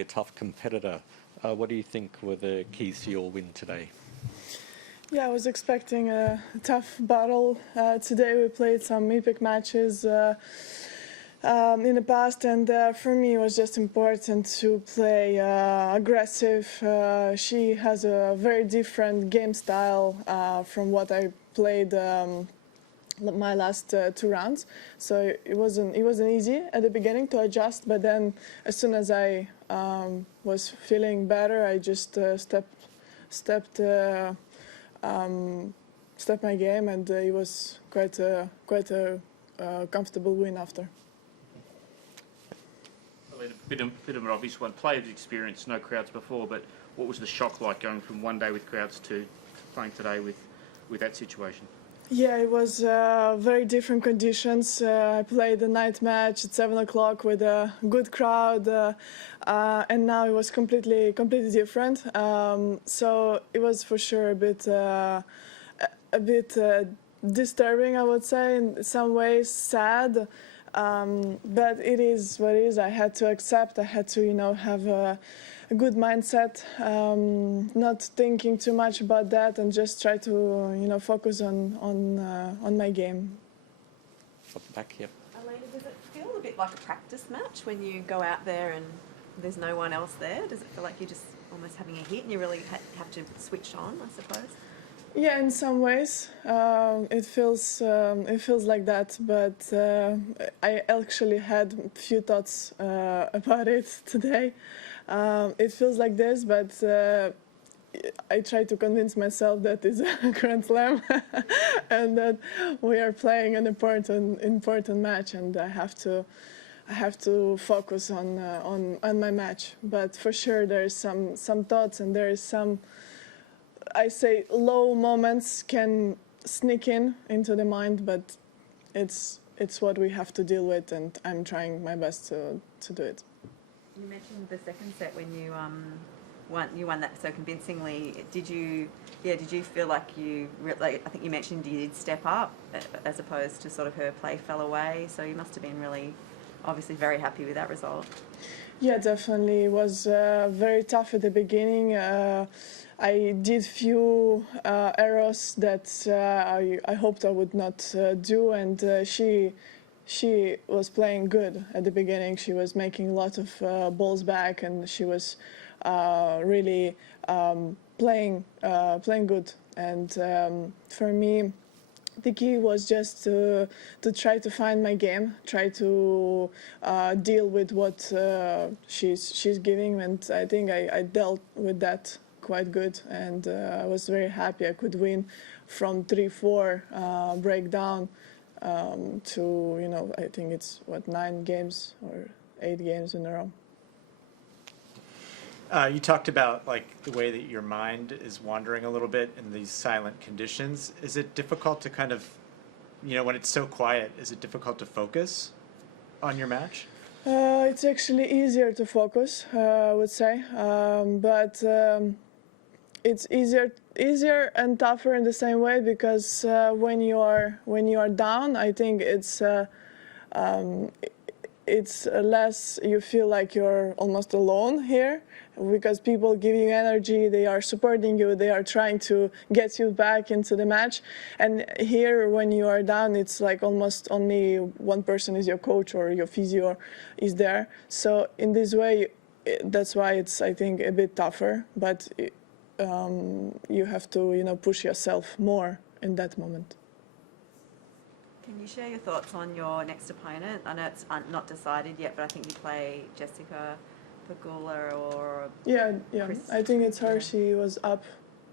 a tough competitor. What do you think were the keys to your win today? Yeah, I was expecting a tough battle. Today we played some epic matches in the past, and for me it was just important to play aggressive. She has a very different game style from what I played my last 2 rounds, so it wasn't easy at the beginning to adjust. But then, as soon as I was feeling better, I just stepped my game, and it was quite a comfortable win after. A bit of an obvious one. Players' experience, no crowds before, but what was the shock like going from one day with crowds to playing today with that situation? Yeah, it was very different conditions. I played a night match at 7 o'clock with a good crowd, and now it was completely different. So it was for sure a bit disturbing, I would say, in some ways, sad. But it is what it is. I had to accept. I had to, have a good mindset, not thinking too much about that, and just try to, focus on my game. Back here. Elina, does it feel a bit like a practice match when you go out there and there's no one else there? Does it feel like you're just almost having a hit and you really have to switch on, I suppose? Yeah, in some ways, it feels like that. But I actually had a few thoughts about it today. It feels like this, but I try to convince myself that it's a Grand Slam and that we are playing an important match, and I have to focus on my match. But for sure, there is some thoughts, and there is some, I say, low moments can sneak into the mind, but it's what we have to deal with, and I'm trying my best to do it. You mentioned the second set when you won that so convincingly. Did you feel like I think you mentioned you did step up as opposed to sort of her play fell away, so you must have been really obviously very happy with that result. Yeah, definitely. It was very tough at the beginning. I did few errors that I hoped I would not do, and she was playing good at the beginning. She was making a lot of balls back, and she was really playing good. And for me, the key was just to try to find my game, try to deal with what she's giving, and I think I dealt with that quite good, and I was very happy I could win from 3-4 breakdown to, I think it's 9 games or 8 games in a row. You talked about the way that your mind is wandering a little bit in these silent conditions. Is it difficult to kind of, when it's so quiet, is it difficult to focus on your match? It's actually easier to focus, I would say, but it's easier and tougher in the same way, because when you are down, I think it's less, you feel like you're almost alone here, because people give you energy, they are supporting you, they are trying to get you back into the match. And here, when you are down, it's like almost only one person is your coach or your physio is there. So in this way, that's why it's, I think, a bit tougher, but you have to, push yourself more in that moment. Can you share your thoughts on your next opponent? I know it's not decided yet, but I think you play Jessica Pegula or... Yeah, I think it's her. She was up.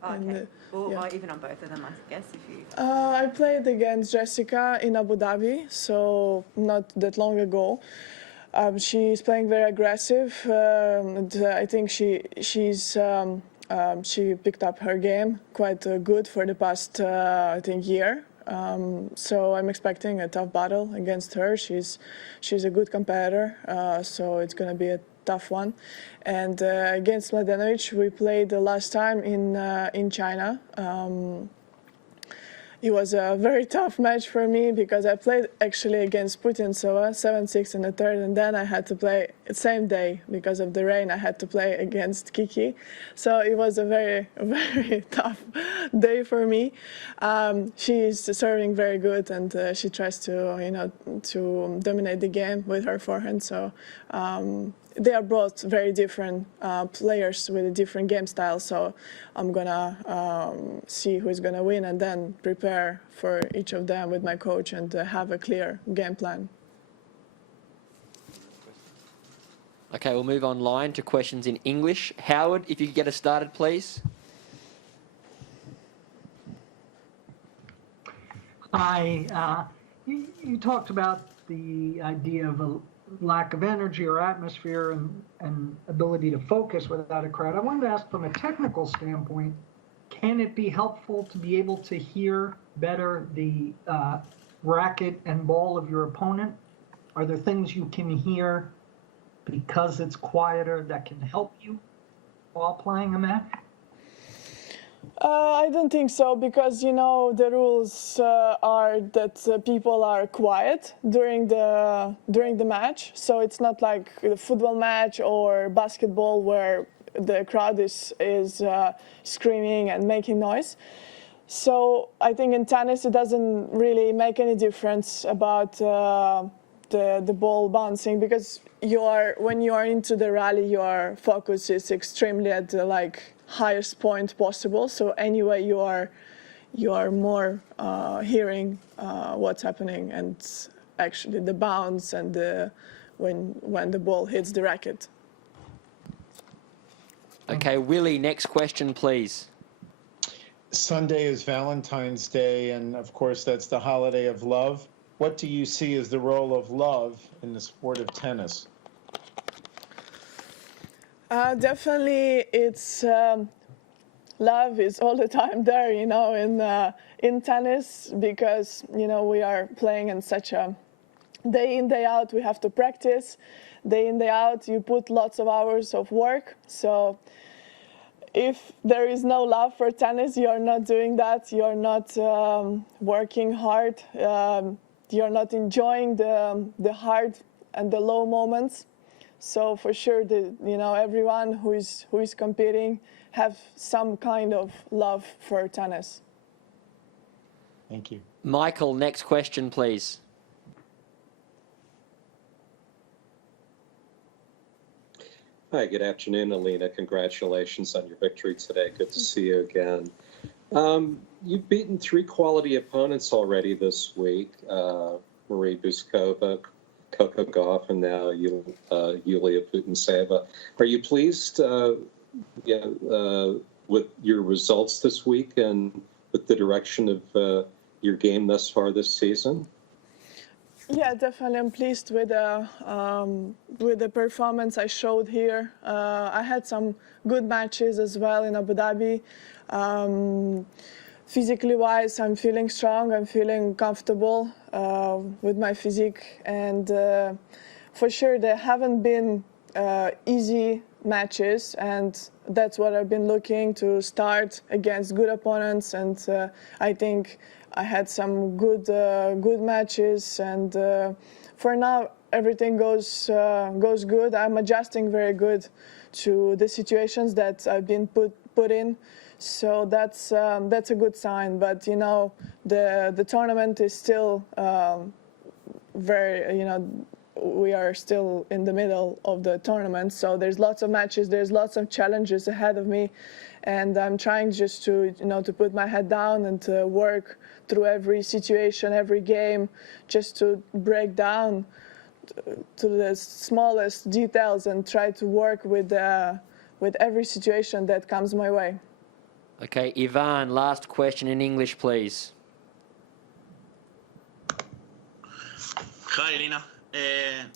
Okay. Or even on both of them, I guess, if you... I played against Jessica in Abu Dhabi, so not that long ago. She's playing very aggressive, and I think she picked up her game quite good for the past, I think, year. So I'm expecting a tough battle against her. She's a good competitor, so it's going to be a tough one. And against Mladenovic, we played the last time in China. it was a very tough match for me because I played actually against Putintseva 7-6 in the third, and then I had to play the same day because of the rain. I had to play against Kiki, so it was a very very tough day for me. She's serving very good, and she tries to to dominate the game with her forehand. So. They are both very different players with a different game style, so I'm gonna see who's gonna win and then prepare for each of them with my coach and have a clear game plan. Okay, we'll move online to questions in English. Howard, if you could get us started, please. Hi. You talked about the idea of a lack of energy or atmosphere and ability to focus without a crowd. I wanted to ask, from a technical standpoint, can it be helpful to be able to hear better the racket and ball of your opponent? Are there things you can hear because it's quieter that can help you while playing a match? I don't think so, because the rules are that people are quiet during the match. So it's not like the football match or basketball where the crowd is screaming and making noise. So I think in tennis it doesn't really make any difference about the ball bouncing, because when you are into the rally, your focus is extremely at the highest point possible. So anyway, you are more hearing what's happening and actually the bounce and when the ball hits the racket. Okay, Willie, next question, please. Sunday is Valentine's Day, and of course that's the holiday of love. What do you see as the role of love in the sport of tennis? Definitely, it's love is all the time there, in tennis, because we are playing in such a day in, day out. We have to practice day in, day out. You put lots of hours of work. So if there is no love for tennis, you are not doing that. You are not working hard. You are not enjoying the hard and the low moments. So for sure, everyone who is competing have some kind of love for tennis. Thank you. Michael, next question, please. Hi, good afternoon, Elina. Congratulations on your victory today. Good to see you again. You've beaten 3 quality opponents already this week, Marie Buskova, Coco Gauff, and now Yulia Putintseva. Are you pleased with your results this week and with the direction of your game thus far this season? Yeah, definitely. I'm pleased with the performance I showed here. I had some good matches as well in Abu Dhabi. Physically wise, I'm feeling strong. I'm feeling comfortable with my physique, and for sure there haven't been easy matches, and that's what I've been looking to start against good opponents. And I think I had some good matches, and for now everything goes good. I'm adjusting very good to the situations that I've been put in. So that's a good sign. But the tournament is still very, we are still in the middle of the tournament. So there's lots of matches, there's lots of challenges ahead of me, and I'm trying just to to put my head down and to work through every situation, every game, just to break down to the smallest details and try to work with every situation that comes my way. Okay, Ivan, last question in English, please. Hi, Elina.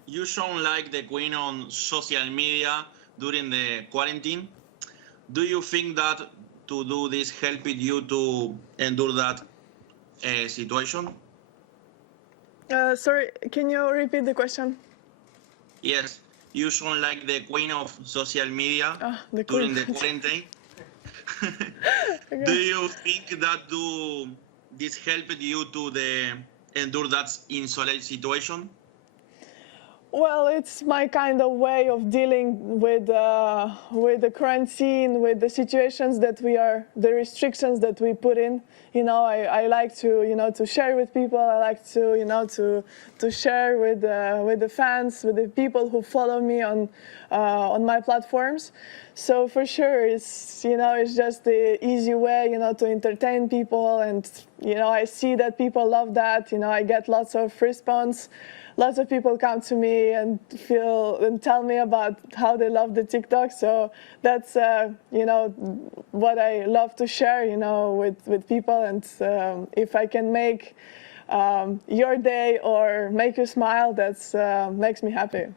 You sound like the queen on social media during the quarantine. Do you think that to do this helped you to endure that situation? Sorry, can you repeat the question? Yes, you sound like the queen of social media during the quarantine. Okay. Do you think that this helped you to endure that isolate situation? Well, it's my kind of way of dealing with the quarantine, with the situations that the restrictions that we put in. You know, I like to, to share with people. I like to, to share with the fans, with the people who follow me on my platforms. So for sure, it's it's just the easy way, to entertain people, and I see that people love that. I get lots of response. Lots of people come to me and tell me about how they love the TikTok. So that's what I love to share, with people. And if I can make your day or make you smile, that's makes me happy.